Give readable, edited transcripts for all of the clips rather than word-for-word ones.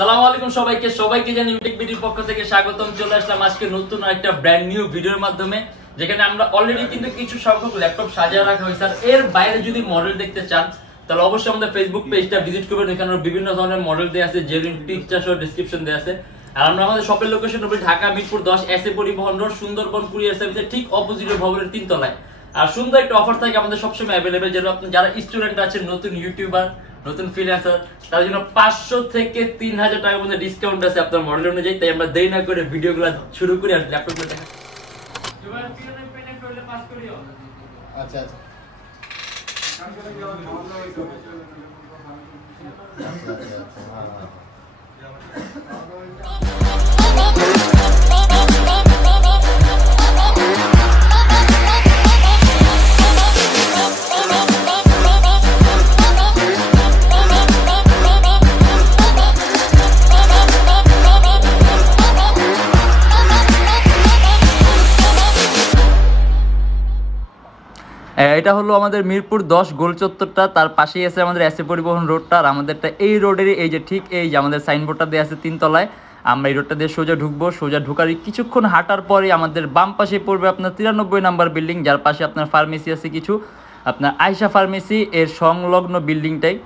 আসসালামু আলাইকুম সবাইকে জানি Youtechbd পক্ষ থেকে স্বাগতম। চলে আসলাম আজকে নতুন একটা ব্র্যান্ড নিউ ভিডিওর মাধ্যমে, যেখানে আমরা অলরেডি কিন্তু কিছু সংখ্যক ল্যাপটপ সাজিয়ে রাখা হয়েছে। আর এর বাইরে যদি মডেল দেখতে চান তাহলে অবশ্যই আমাদের ফেসবুক পেজটা ভিজিট করবেন। এখানে বিভিন্ন ধরনের মডেল দেয়া আছে, যে পিকচার সহ ডেসক্রিপশন দেয়া আছে। আর আমরা আমাদের শপের লোকেশন হবে ঢাকা মিরপুর 10 এসএ পরিবহন রোড, সুন্দরবন কুরিয়ার সার্ভিসের ঠিক অপোজিটে ভবনের 3 তলায়। আর সুন্দর একটা অফার থাকে আমাদের সবসময় অ্যাভেলেবেল, যেন আপনি যারা স্টুডেন্ট আছেন, নতুন ইউটিউবার, নতুন ফ্রিল্যান্সার, তার জন্য 500 থেকে 3000 টাকার মধ্যে ডিসকাউন্ট আছে আপনার মডেল অনুযায়ী। তাই আমরা দেরি না করে ভিডিওগুলো শুরু করি আর ল্যাপটপগুলো দেখা। আচ্ছা আচ্ছা এটা হলো আমাদের মিরপুর 10 গোল চত্বরটা, তার পাশেই আছে আমাদের এসএ পরিবহন রোডটা। আর আমাদেরটা এই রোডেরই এই যে ঠিক এই যে আমাদের সাইনবোর্ডটা দেওয়া আছে 3 তলায়। আমরা এই রোডটা দিয়ে সোজা ঢুকবো। সোজা ঢুকার কিছুক্ষণ হাঁটার পরে আমাদের বাম পাশে পড়বে আপনার 93 নাম্বার বিল্ডিং, যার পাশে আপনার ফার্মেসি আছে কিছু, আপনার আয়শা ফার্মেসি এর সংলগ্ন বিল্ডিংটাই।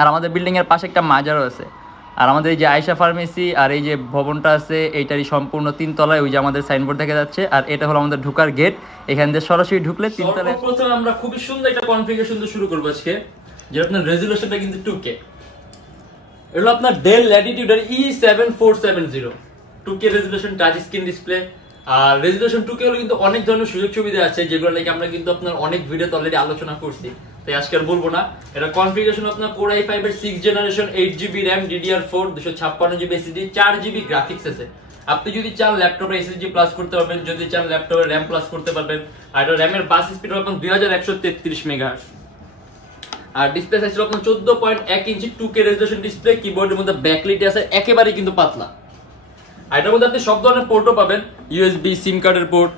আর আমাদের বিল্ডিংয়ের পাশে একটা মাজারও আছে। আর আমাদের এই যে আয়শা ফার্মেসি আর এই যে ভবনটা আছে এইটারই সম্পূর্ণ 3 তলায়, ওই যে আমাদের সাইনবোর্ড দেখা যাচ্ছে। আর এটা হলো আমাদের ঢোকার গেট, এখান দিয়ে সরাসরি ঢুকলে 3 তলায়। প্রথমে আমরা খুবই সুন্দর একটা কনফিগারেশন দিয়ে শুরু করব আজকে, যে আপনার রেজোলিউশনটা কিন্তু 2K। এটা আপনার ডেল ল্যাটিটিউডের E7470 2K resolution, touch screen display. আর রেজোলিউশন 2K হলো কিন্তু অনেক ধরনের সুযোগ সুবিধা আছে, যেগুলো নাকি আমরা কিন্তু আপনার অনেক ভিডিওতে অলরেডি আলোচনা করছি, তাই আজকে আর বলবো না। এটা কনফিগারেশন আপনার Core i5 এর 6th generation, 8GB RAM, DDR4, 256GB SSD, 4GB graphics আছে। আপনি যদি চান ল্যাপটপে SSD প্লাস করতে পারবেন, যদি চান ল্যাপটপে RAM প্লাস করতে পারবেন। আর এটা RAM এর বাস স্পিড হবে 2133 মেগাহার্টজ। আর ডিসপ্লে সাইজ হলো আপনার 14.1 ইঞ্চি 2K রেজোলিউশন ডিসপ্লে। কিবোর্ডের মধ্যে ব্যাকলাইট আছে, একেবারে কিন্তু পাতলা। আর এটার মধ্যে আপনি সব ধরনের পোর্টও পাবেন, USB সিম কার্ডের পোর্ট,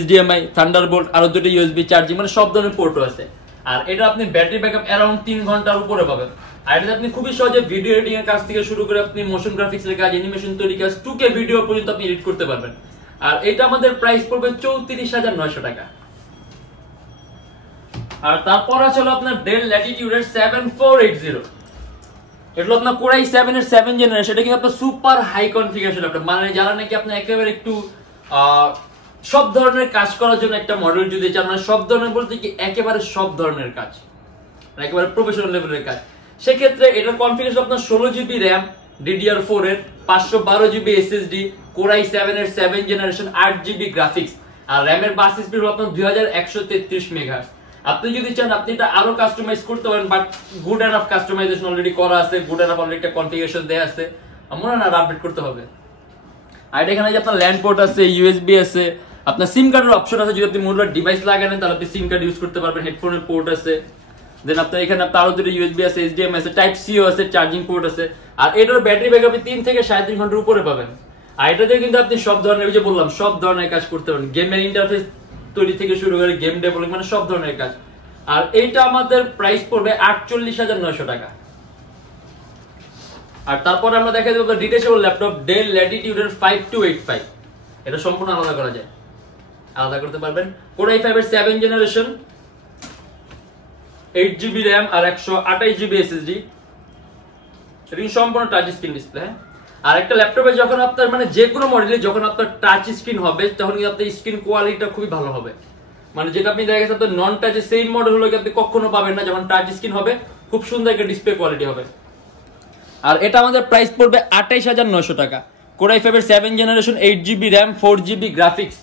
HDMI, থান্ডারবোল্ট, আরো দুটো USB চার্জিং, মানে সব ধরনের পোর্টও আছে। আর এটা আপনি ব্যাটারি ব্যাকআপ অ্যারাউন্ড 3 ঘন্টার উপরে পাবেন। আর এটা আপনি খুবই সহজে ভিডিও এডিটিং এর কাজ থেকে শুরু করে আপনি মোশন গ্রাফিক্স এর কাজ, অ্যানিমেশন তৈরি কাজ, 2K ভিডিও পর্যন্ত আপনি এডিট করতে পারবেন। আর এটা আমাদের প্রাইস পড়বে 34900 টাকা। আর তারপর আছে হলো আপনার ডেল ল্যাটিটিউড এর 7480। এটা হলো আপনার Core i7 এর 7th জেনারেশন। এটা কিন্তু আপনার সুপার হাই কনফিগারেশন ল্যাপটপ, মানে যারা নাকি আপনি একেবারে একটু সব ধরনের কাজ করার জন্য একটা মডেল যদি চান, মানে সব ধরনের বলতে কি একেবারে সব ধরনের কাজ, একেবারে প্রফেশনাল লেভেলের কাজ, সেক্ষেত্রে এটার কনফিগারেশন আপনার 16GB RAM, DDR4 এর, 512GB SSD, Core i7 এর 7th জেনারেশন, 8GB গ্রাফিক্স। আর RAM এর বাস স্পিড হলো আপনার 2133 মেগাহার্টজ। আপনি যদি চান আপনি এটা আরো কাস্টমাইজ করতে পারেন, but good enough customization already করা আছে, গুড এনাফ অলরেডি একটা কনফিগারেশন দেয়া আছে, মনে না আপডেট করতে হবে। আর এখানে যে আপনার ল্যান্ড পোর্ট আছে, USB আছে, আপনার সিম কার্ডের অপশন আছে। যদি আপনি মোবাইল ডিভাইস লাগানেন তাহলে আপনি সিম কার্ড ইউজ করতে পারবেন, হেডফোনের পোর্ট আছে। দেন আপনার এখানে আপনার আরো দুটো USB আছে, HDMI আছে, টাইপ সি আছে, চার্জিং পোর্ট আছে। আর এটার ব্যাটারি ব্যাকআপ 3 থেকে 3.5 ঘন্টার উপরে পাবেন। আর এটাতে কিন্তু আপনি সব ধরনের, যে বললাম, সব ধরনের কাজ করতে পারেন, গেমের ইন্টারফেস তৈরি থেকে শুরু করে গেম ডেভেলপমেন্ট, মানে সব ধরনের কাজ। আর এইটা আমাদের প্রাইস পড়বে 48900 টাকা। আর তারপর আমরা দেখা যাবে ডিটেচেবল ল্যাপটপ ডেল ল্যাটিটিউড এর 5285। এটা সম্পূর্ণ আলাদা করা যায়, আলাদা করতে পারবেন। Core i5 এর 7th জেনারেশন, 8GB RAM আর 128GB SSD। এটা সম্পূর্ণ টাচ স্ক্রিন ডিসপ্লে। আর একটা ল্যাপটপে যখন আপনার, মানে যে কোনো মডেলে যখন আপনার টাচ স্ক্রিন হবে, তখন কিন্তু আপনার স্ক্রিন কোয়ালিটিটা খুবই ভালো হবে। মানে যেটা আপনি দেখা গেছে আপনার নন টাচে সেম মডেল হলো আপনি কখনো পাবেন না, যখন টাচ স্ক্রিন হবে খুব সুন্দর একটা ডিসপ্লে কোয়ালিটি হবে। আর এটা আমাদের প্রাইস পড়বে 28900 টাকা। Core i5 এর 7th generation, 8GB RAM, 4GB graphics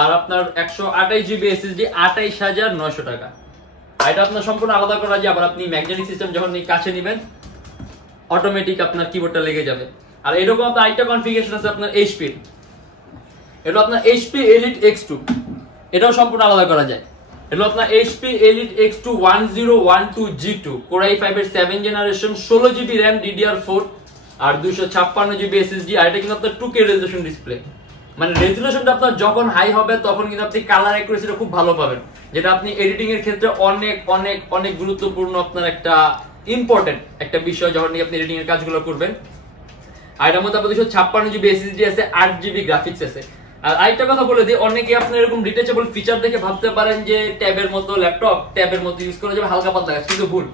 আর আপনার 128GB SSD, 28900 টাকা। আর এটা আপনার সম্পূর্ণ আলাদা করা যায়। আবার আপনি ম্যাগনেটিক সিস্টেম যখন কাছে নেবেন অটোমেটিক আপনার কিবোর্ডটা লেগে যাবে। আর এরকম আপনার আরেকটা কনফিগারেশন আছে আপনার HP, এটা আপনার HP Elite X2, এটাও সম্পূর্ণ আলাদা করা যায়। এটা আপনার HP Elite X2 1012G2, Core i5 এর 7th generation, 16GB RAM, DDR4 আর 256GB SSD। আর এটা কিন্তু আপনার 2K রেজোলিউশন ডিসপ্লে। মানে রেজোলিউশনটা আপনার যখন হাই হবে তখন কিন্তু আপনি কালার অ্যাকুরেসিটা খুব ভালো পাবেন, যেটা আপনি এডিটিং এর ক্ষেত্রে অনেক অনেক অনেক গুরুত্বপূর্ণ আপনার একটা ইম্পর্টেন্ট একটা বিষয় যখন আপনি এডিটিং এর কাজগুলো করবেন। আর এটার মধ্যে আপনাদের 56 জিবি এসএসডি আছে, 8 জিবি গ্রাফিক্স আছে। আর আরেকটা কথা বলে দিই, অনেকে আপনার এরকম ডিটাচেবল ফিচার দেখে ভাবতে পারেন যে ট্যাবের মতো ল্যাপটপ, ট্যাবের মতো ইউজ করা যাবে হালকা পাতলা কাজ, কিন্তু ভুল।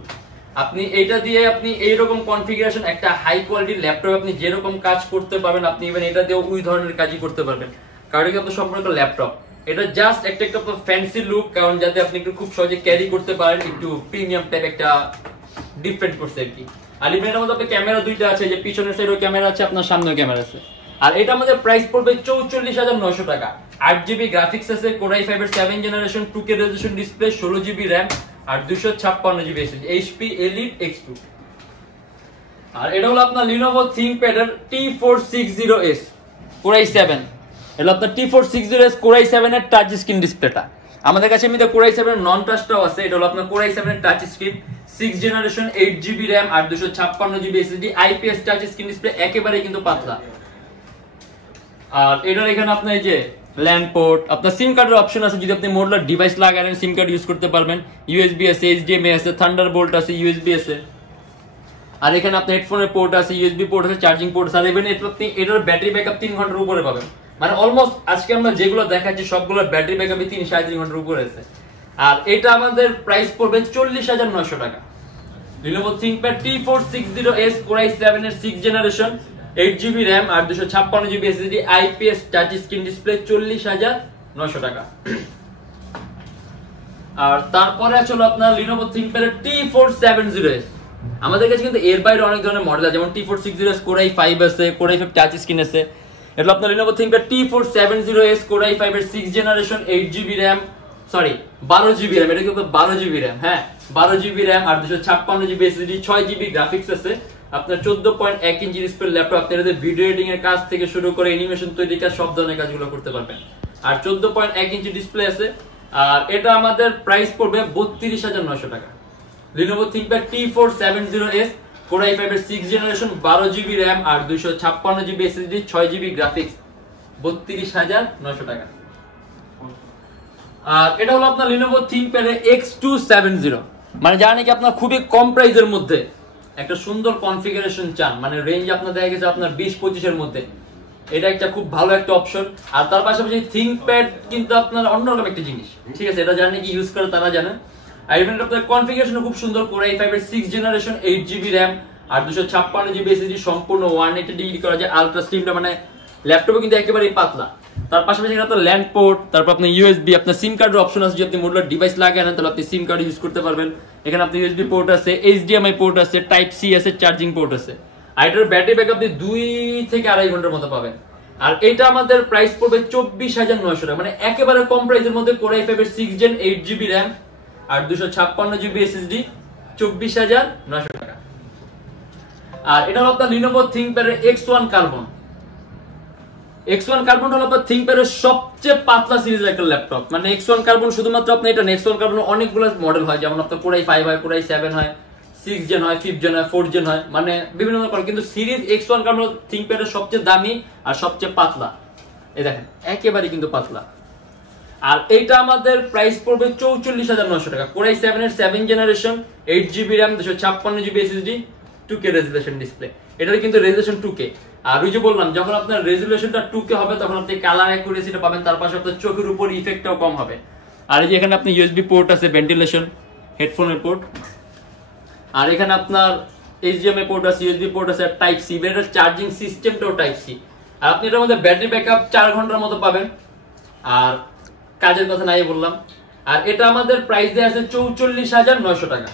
আপনি এইটা দিয়ে আপনি এইরকম কনফিগারেশন একটা হাই কোয়ালিটির ল্যাপটপ আপনি যেরকম কাজ করতে পারবেন, আপনি ইভেন এটা দিয়ে ওই ধরনের কাজই করতে পারবেন, কারণ এটা কিন্তু সম্পূর্ণ ল্যাপটপ। এটা জাস্ট একটা ফ্যান্সি লুক, কারণ যাতে আপনি একটু খুব সহজে ক্যারি করতে পারেন, একটু প্রিমিয়াম টাইপ একটা ডিফারেন্ট করছে আর কি। আর ইভেন্টের মধ্যে আপনার ক্যামেরা দুইটা আছে, যে পিছনের সাইডেও ক্যামেরা আছে, আপনার সামনেও ক্যামেরা আছে। আর এটা আমাদের প্রাইস পড়বে 44,900 টাকা। 8 জিবি গ্রাফিক্স আছে, Core i5 এর 7 generation, 2K resolution display, 16 GB RAM আর 256 GB SSD, HP Elite X2। আর এটা হলো আপনার Lenovo ThinkPad এর T460S Core i7, এটা আপনার T460S Core i7 এর টাচ স্ক্রিন ডিসপ্লেটা। আমাদের কাছে এমনিতে Core i7 এর নন টাচটাও আছে, এটা হলো আপনার Core i7 এর touch screen, 6 generation, 8 GB RAM আর 256 GB SSD, IPS touch screen display, একেবারে কিন্তু পাতলা। আর এটার এখানে আপনার এই যে ল্যান্ড পোর্ট, আপনার সিম কার্ডের অপশন আছে, যদি আপনি মডুলার ডিভাইস লাগান সিম কার্ড ইউজ করতে পারবেন। USB আছে, HDMI আছে, থান্ডারবোল্ট আছে, USB আছে। আর এখানে আপনার হেডফোনের পোর্ট আছে, USB পোর্ট আছে, চার্জিং পোর্ট আছে। আর ইভেন আপনি এটার ব্যাটারি ব্যাকআপ 3 ঘন্টার উপরে পাবেন, মানে অলমোস্ট আজকে আমরা যেগুলো দেখাচ্ছি সবগুলোর ব্যাটারি ব্যাকআপই 3-3.5 ঘন্টার উপরে আছে। আর এটা আমাদের প্রাইস পড়বে 40,900 টাকা। Lenovo ThinkPad T460S Core i7 এর 6 জেনারেশন, 8 জিবি র‍্যাম আর 256 GB SSD, IPS touch screen display, 40,900 টাকা। আর তারপরে চলো আপনার Lenovo ThinkPad এর T470S। আমাদের কাছে কিন্তু এর বাইরে অনেক ধরনের মডেল আছে, যেমন T460S Core i5 আছে, Core i5 টাচ স্ক্রিন আছে। এটা আপনার Lenovo ThinkPad T470S Core i5 এর 6 generation, 8 GB RAM, sorry 12 GB RAM, এটা কিন্তু 12 জিবি র‍্যাম, হ্যাঁ 12 জিবি র‍্যাম আর 256 জিবি এসএসডি, 6 জিবি গ্রাফিক্স আছে। আপনার 14.1 ইঞ্চি ডিসপ্লে ল্যাপটপ, আপনি এটাতে ভিডিও এডিটিং এর কাজ থেকে শুরু করে অ্যানিমেশন তৈরির কাজ, সব ধরনের কাজগুলো করতে পারবেন। আর 14.1 ইঞ্চি ডিসপ্লে আছে। আর এটা আমাদের প্রাইস পড়বে 32,900 টাকা। Lenovo ThinkPad T470S Core i5 এর 6 জেনারেশন, 12 জিবি র‍্যাম আর 256 জিবি এসএসডি, 6 জিবি গ্রাফিক্স, 32,900 টাকা। আর এটা হলো আপনার Lenovo ThinkPad এর X270, মানে যারা নাকি আপনার খুবই কম প্রাইসের মধ্যে একটা সুন্দর কনফিগারেশন চান, মানে রেঞ্জ আপনার দেখা গেছে আপনার 20-25 এর মধ্যে, এটা একটা খুব ভালো একটা অপশন। আর তার পাশাপাশি ThinkPad কিন্তু আপনার অন্যরকম একটা জিনিস, ঠিক আছে, এটা যারা নাকি ইউজ করে তারা জানে। আর ইভেন আপনার কনফিগারেশন খুব সুন্দর, Core i5 এর 6 জেনারেশন, 8 জিবি র‍্যাম আর 256 জিবি এসএসডি, সম্পূর্ণ 180 ডিগ্রি করা যায়, আলট্রা স্লিমটা, মানে ল্যাপটপে কিন্তু একেবারেই পাতলা। তার পাশাপাশি আপনার ল্যান্ড পোর্ট, তারপর আপনার USB, আপনার সিম কার্ডের অপশন আছে, যদি আপনি মডুলার ডিভাইস লাগান তাহলে আপনি সিম কার্ড ইউজ করতে পারবেন। এখানে আপনার USB পোর্ট আছে, HDMI পোর্ট আছে, টাইপ সি আছে, চার্জিং পোর্ট আছে। আর এটার ব্যাটারি ব্যাকআপ আপনি 2 থেকে 2.5 ঘন্টার মতো পাবেন। আর এটা আমাদের প্রাইস পড়বে 24,900 টাকা, মানে একেবারে কম প্রাইসের মধ্যে Core i5 এর 6 জেন, 8 জিবি র‍্যাম আর 256 জিবি এসএসডি, 24,900 টাকা। আর এটা হলো আপনার Lenovo ThinkPad এর X1 Carbon। X1 Carbon হলো আপনার ThinkPad এর সবচেয়ে পাতলা সিরিজের একটা ল্যাপটপ, মানে X1 Carbon শুধুমাত্র আপনি এটা X1 Carbon অনেকগুলো মডেল হয়, যেমন আপনার Core i5 হয়, Core i7 হয়, 6 জেন হয়, 5 জেন হয়, 4 জেন হয়, মানে বিভিন্ন রকম, কিন্তু সিরিজ X1 Carbon ThinkPad এর সবচেয়ে দামি আর সবচেয়ে পাতলা। এই দেখেন একেবারে কিন্তু পাতলা। আর এইটা আমাদের প্রাইস পড়বে 44,900 টাকা। Core i7 এর 7 generation, 8 GB RAM, 256 GB SSD, 2K resolution display. এটার কিন্তু রেজোলিউশন 2K। আর ওই যে বললাম, যখন আপনার রেজোলিউশনটা 2K হবে তখন আপনি কালার অ্যাকুরেসিটা পাবেন, তার পাশে আপনার চোখের উপর ইফেক্টটাও কম হবে। আর এই যে এখানে আপনি USB পোর্ট আছে, ভেন্টিলেশন, হেডফোনের পোর্ট। আর এখানে আপনার HDMI পোর্ট আছে, USB পোর্ট আছে, টাইপ সি, এর চার্জিং সিস্টেমটাও টাইপ সি। আর আপনি এটার মধ্যে ব্যাটারি ব্যাকআপ 4 ঘন্টার মতো পাবেন। আর কাজের কথা নাই বললাম। আর এটা আমাদের প্রাইস দেয়া আছে 44,900 টাকা।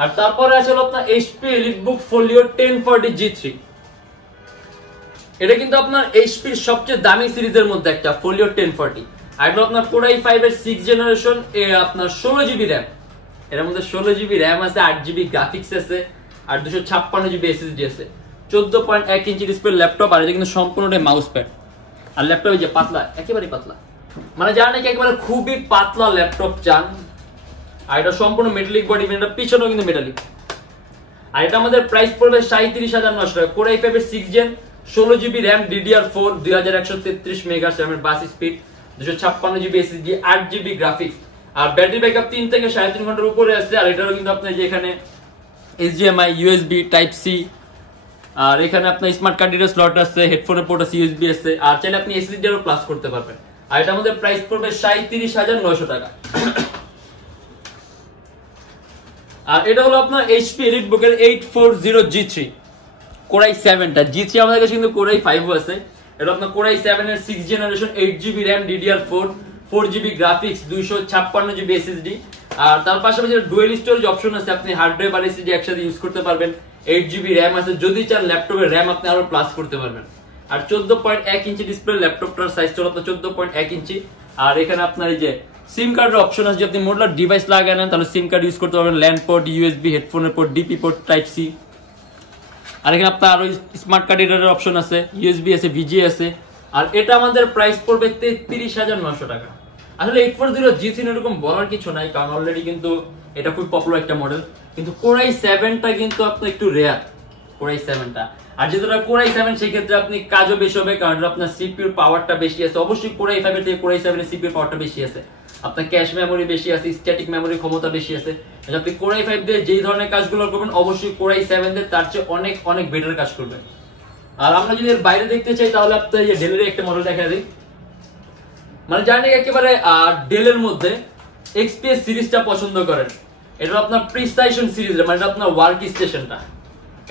আর তারপরে আছে আপনার HP EliteBook Folio 1040 G3। এটা কিন্তু আপনার HP এর সবচেয়ে দামি সিরিজের মধ্যে একটা, Folio 1040। আর এটা আপনার Core i5 এর 6 জেনারেশন, আপনার 16 জিবি র‍্যাম, এর মধ্যে 16 জিবি র‍্যাম আছে, 8 জিবি গ্রাফিক্স আছে আর 256 জিবি এসএসডি আছে, 14.1 ইঞ্চি ডিসপ্লে ল্যাপটপ। আর এটা কিন্তু সম্পূর্ণটাই মাউস প্যাড। আর ল্যাপটপে যে পাতলা, একেবারেই পাতলা, মানে যারা নাকি একেবারে খুবই পাতলা ল্যাপটপ চান। আর এটা সম্পূর্ণ মেটালিক বডি, এটা পিছনেও কিন্তু মেটালিক। আর এটা আমাদের প্রাইস পড়বে 37,900 টাকা। Core i5 এর 6 gen, 16 GB RAM, DDR4, 2133 megahertz র‍্যামের bus speed, 256 GB SSD, 8 GB graphics. আর ব্যাটারি ব্যাকআপ 3 থেকে 3.5 ঘন্টার উপরে আছে। আর এটারও কিন্তু আপনি যে এখানে HDMI, USB, টাইপ সি, আর এখানে আপনার স্মার্ট কার্ড রিডার স্লট আছে, হেডফোনের পোর্ট আছে, ইউএসবি আছে, আর চাইলে আপনি এসএসডি এরও প্লাস করতে পারবেন। আর এটা আমাদের প্রাইস পড়বে 37,900 টাকা। আর এটা হলো আপনার HP EliteBook এর 840G3 Core i7টা। G3 আমাদের কাছে কিন্তু Core i5 আছে। এটা আপনার Core i7 এর 6th generation, 8GB RAM, DDR4, 4GB graphics, 256GB SSD। আর তার পাশাপাশি ডুয়াল স্টোরেজ অপশন আছে, আপনি হার্ড ড্রাইভ আর এসএসডি একসাথে ইউজ করতে পারবেন। 8GB RAM আছে, যদি চান ল্যাপটপের RAM আপনি আরো প্লাস করতে পারবেন। আর 14.1 ইঞ্চি ডিসপ্লে, ল্যাপটপটার সাইজ হলো আপনার 14.1 ইঞ্চি। আর এখানে আপনার এই যে সিম কার্ডের অপশন আছে, যদি আপনি মডুলার ডিভাইস লাগায় নেন তাহলে সিম কার্ড ইউজ করতে পারবেন, ল্যান্ড পোর্ট, ইউএসবি, হেডফোনের port, DP port, type C. আর এখানে আপনার আরো স্মার্ট কার্ড রিডারের অপশন আছে, ইউএসবি আছে, ভিজিএ আছে। আর এটা আমাদের প্রাইস পড়বে 33,900 টাকা। আসলে 840G3 এরকম বলার কিছু নাই, কারণ অলরেডি কিন্তু এটা খুব পপুলার একটা মডেল। কিন্তু Core i7টা কিন্তু আপনার একটু রেয়ার, Core i7টা। আর যেহেতু Core i7 সেই ক্ষেত্রে আপনি কাজও বেশি হবে, কারণ আপনার সিপিইউর পাওয়ারটা বেশি আছে। অবশ্যই Core i5 এর থেকে Core i7 এর সিপিইউর পাওয়ারটা বেশি আছে, আপনার ক্যাশ মেমোরি বেশি আছে, স্ট্যাটিক মেমোরি ক্ষমতা বেশি আছে। আপনি Core i5 দিয়ে যেই ধরনের কাজগুলো করবেন অবশ্যই Core i7 দিয়ে তার চেয়ে অনেক অনেক বেটার কাজ করবেন। আর আমরা যদি এর বাইরে দেখতে চাই তাহলে আপনার এই ডেলের একটা মডেল দেখা দিই, মানে যারা নাকি একেবারে ডেলের মধ্যে XPS সিরিজটা পছন্দ করেন। এটা আপনার প্রিসাইশন সিরিজ, মানে এটা আপনার ওয়ার্ক স্টেশনটা।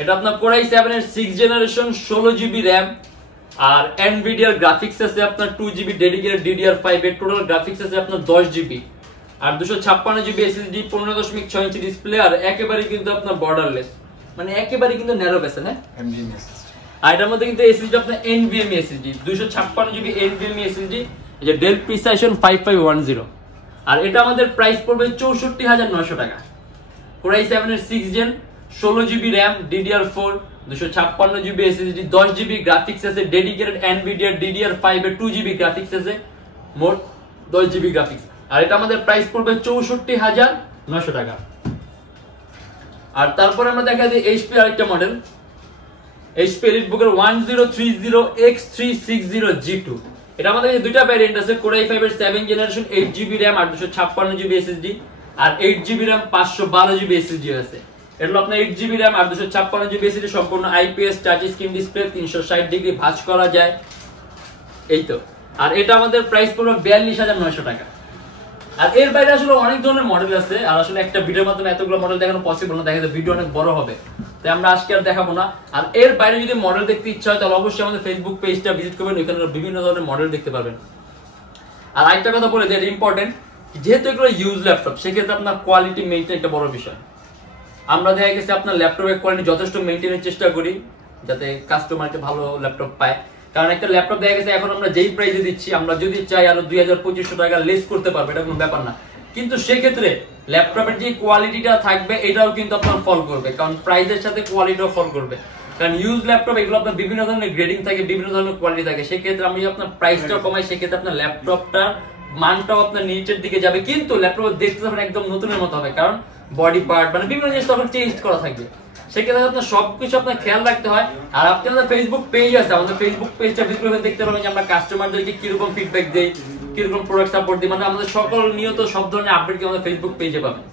এটা আপনার Core i7 এর 6th জেনারেশন, 16GB RAM, আর এনভিডিআর গ্রাফিক্স আছে আপনার 2GB ডেডিকেটেড DDR5 এর, টোটাল গ্রাফিক্স আছে আপনার 10GB, আর 256GB SSD, 15.6 ইঞ্চি ডিসপ্লে, আর একেবারে কিন্তু আপনার বর্ডারলেস, মানে একেবারে কিন্তু ন্যারো বেসে না NVMe SSD। আর এটার মধ্যে কিন্তু SSD আপনার NVMe SSD, 256GB NVMe SSD, এই যে ডেল প্রিসাইশন 5510। আর এটা আমাদের প্রাইস পড়বে 64,900 টাকা। Core i7 এর 6th gen, 16GB RAM, DDR4, 256GB SSD, 10GB graphics আছে, ডেডিকেটেড এনভিডিআর DDR5 এর 2GB গ্রাফিক্স আছে, মোট 10GB গ্রাফিক্স। আর এটা আমাদের প্রাইস পড়বে 64,900 টাকা। আর তারপর আমরা দেখা দিই HP আরেকটা মডেল, HP EliteBook এর 1030X360G2। এটা আমাদের কাছে দুইটা ভ্যারিয়েন্ট আছে, Core i5 এর 7th জেনারেশন, 8GB RAM আর 256GB SSD, আর 8GB RAM 512GB SSD আছে। এটা হলো আপনার 8GB RAM আর 256GB SSD, সম্পূর্ণ IPS touch screen display, 360 degree ভাঁজ করা যায়, এই তো। আর এটা আমাদের প্রাইস পড়বে 42,900 টাকা। আর এর বাইরে আসলে অনেক ধরনের মডেল আছে, আর আসলে একটা ভিডিওর মাধ্যমে এতগুলো মডেল দেখানো পসিবল না, দেখা যায় ভিডিও অনেক বড় হবে, তাই আমরা আজকে আর দেখাবো না। আর এর বাইরে যদি মডেল দেখতে ইচ্ছা হয় তাহলে অবশ্যই আমাদের ফেসবুক পেজটা ভিজিট করবেন, ওখানে বিভিন্ন ধরনের মডেল দেখতে পারবেন। আর আরেকটা কথা বলে যে ইম্পর্টেন্ট, যেহেতু এগুলো ইউজ ল্যাপটপ, সেক্ষেত্রে আপনার কোয়ালিটি মেইনটেইন একটা বড় বিষয়। আমরা দেখা গেছে আপনার ল্যাপটপের কোয়ালিটি যথেষ্ট মেইনটেইনের চেষ্টা করি, যাতে কাস্টমারকে ভালো ল্যাপটপ পায়। কারণ একটা ল্যাপটপ দেখা গেছে এখন আমরা যেই প্রাইসে দিচ্ছি, আমরা যদি চাই আরো 2,000-2,500 টাকা লেস করতে পারবো, এটা কোনো ব্যাপার না। কিন্তু সেক্ষেত্রে ল্যাপটপের যে কোয়ালিটিটা থাকবে এটাও কিন্তু আপনার ফল করবে, কারণ প্রাইসের সাথে কোয়ালিটিও ফল করবে। কারণ ইউজ ল্যাপটপ এগুলো আপনার বিভিন্ন ধরনের গ্রেডিং থাকে, বিভিন্ন ধরনের কোয়ালিটি থাকে। সেক্ষেত্রে আমি আপনার প্রাইসটাও কমাই, সেক্ষেত্রে আপনার ল্যাপটপটা মানটাও আপনার নিচের দিকে যাবে, কিন্তু ল্যাপটপ দেখতে তখন একদম নতুনের মতো হবে, কারণ বডি পার্ট মানে বিভিন্ন জিনিস তখন চেঞ্জ করা থাকবে। সেক্ষেত্রে আপনার সবকিছু আপনার খেয়াল রাখতে হয়। আর আপনি আমাদের ফেসবুক পেজ আছে, আমাদের ফেসবুক পেজটা ভিজিট করে দেখতে পাবেন যে আমরা কাস্টমারদেরকে কিরকম ফিডব্যাক দেই, কিরকম প্রোডাক্ট সাপোর্ট দিই, মানে আমাদের সকল নিয়ত সব ধরনের আপডেট কি আমাদের ফেসবুক পেজে পাবেন।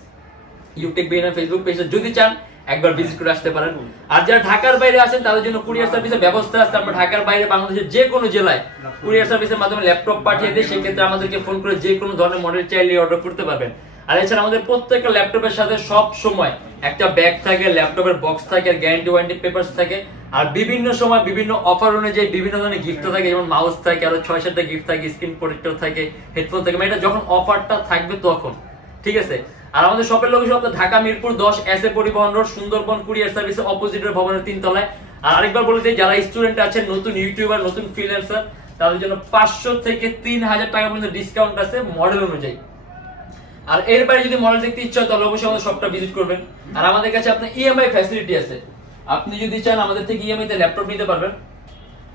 Youtechbd ফেসবুক পেজে যদি চান একবার ভিজিট করে আসতে পারেন। আর যারা ঢাকার বাইরে আছেন তাদের জন্য কুরিয়ার সার্ভিসের ব্যবস্থা আছে। আমরা ঢাকার বাইরে বাংলাদেশের যে কোনো জেলায় কুরিয়ার সার্ভিসের মাধ্যমে ল্যাপটপ পাঠিয়ে দিই, সেক্ষেত্রে আমাদেরকে ফোন করে যে কোনো ধরনের মডেল চাইলে অর্ডার করতে পারবেন। আর এছাড়া আমাদের প্রত্যেকটা ল্যাপটপের সাথে সব সময় একটা ব্যাগ থাকে, ল্যাপটপের বক্স থাকে, আর গ্যারান্টি ওয়ারেন্টি পেপারস থাকে। আর বিভিন্ন সময় বিভিন্ন অফার অনুযায়ী বিভিন্ন ধরনের গিফট থাকে, যেমন মাউস থাকে, আরো 6-7টা গিফট থাকে, স্ক্রিন প্রোটেক্টর থাকে, হেডফোন থাকে, মানে এটা যখন অফারটা থাকবে তখন, ঠিক আছে। আর আমাদের শপের লোকেশন আপনার ঢাকা মিরপুর 10 এসএ পরিবহন রোড, সুন্দরবন কুরিয়ার সার্ভিসের অপোজিটের ভবনের 3 তলায়। আর আরেকবার বলে দিই, যারা স্টুডেন্ট আছেন, নতুন ইউটিউবার, নতুন ফ্রিল্যান্সার, তাদের জন্য 500 থেকে 3,000 টাকা পর্যন্ত ডিসকাউন্ট আছে মডেল অনুযায়ী। আর এর বাইরে যদি মডেল দেখতে ইচ্ছা হয় তাহলে অবশ্যই আমাদের শপটা ভিজিট করবেন। আর আমাদের কাছে আপনার ইএমআই ফ্যাসিলিটি আছে, আপনি যদি চান আমাদের থেকে ইএমআই তে ল্যাপটপ নিতে পারবেন।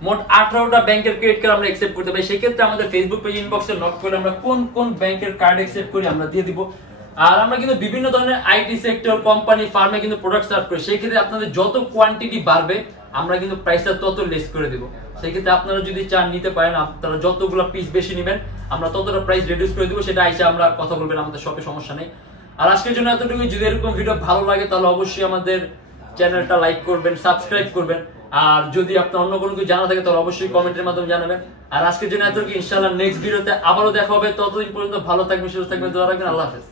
মোট 18টা ব্যাংকের ক্রেডিট কার্ড আমরা অ্যাকসেপ্ট করতে পারি। সেক্ষেত্রে আমাদের ফেসবুক পেজ ইনবক্সে নক করে আমরা কোন কোন ব্যাংকের কার্ড অ্যাকসেপ্ট করি আমরা দিয়ে দিব। আর আমরা কিন্তু বিভিন্ন ধরনের আইটি সেক্টর, কোম্পানি, ফার্মে কিন্তু প্রোডাক্ট সার্ভ করি। সেই ক্ষেত্রে আপনাদের যত কোয়ান্টিটি বাড়বে আমরা কিন্তু প্রাইসটা তত লেস করে দেব। সেই ক্ষেত্রে আপনারা যদি চান নিতে পারেন, আপনারা যতগুলো পিস বেশি নেবেন আমরা ততটা প্রাইস রিডিউস করে দেব, সেটা আইসা আমরা কথা বলবেন, আমাদের শপে সমস্যা নেই। আর আজকের জন্য এতটুকুই। যদি এরকম ভিডিও ভালো লাগে তাহলে অবশ্যই আমাদের চ্যানেলটা লাইক করবেন, সাবস্ক্রাইব করবেন। আর যদি আপনার অন্য কোনো কিছু জানা থাকে তাহলে অবশ্যই কমেন্টের মাধ্যমে জানাবেন। আর আজকের জন্য এতটুকু। ইনশাআল্লাহ নেক্সট ভিডিওতে আবারও দেখা হবে। ততদিন পর্যন্ত ভালো থাকবেন, সুস্থ থাকবেন, দোয়া রাখবেন। আল্লাহ হাফেজ।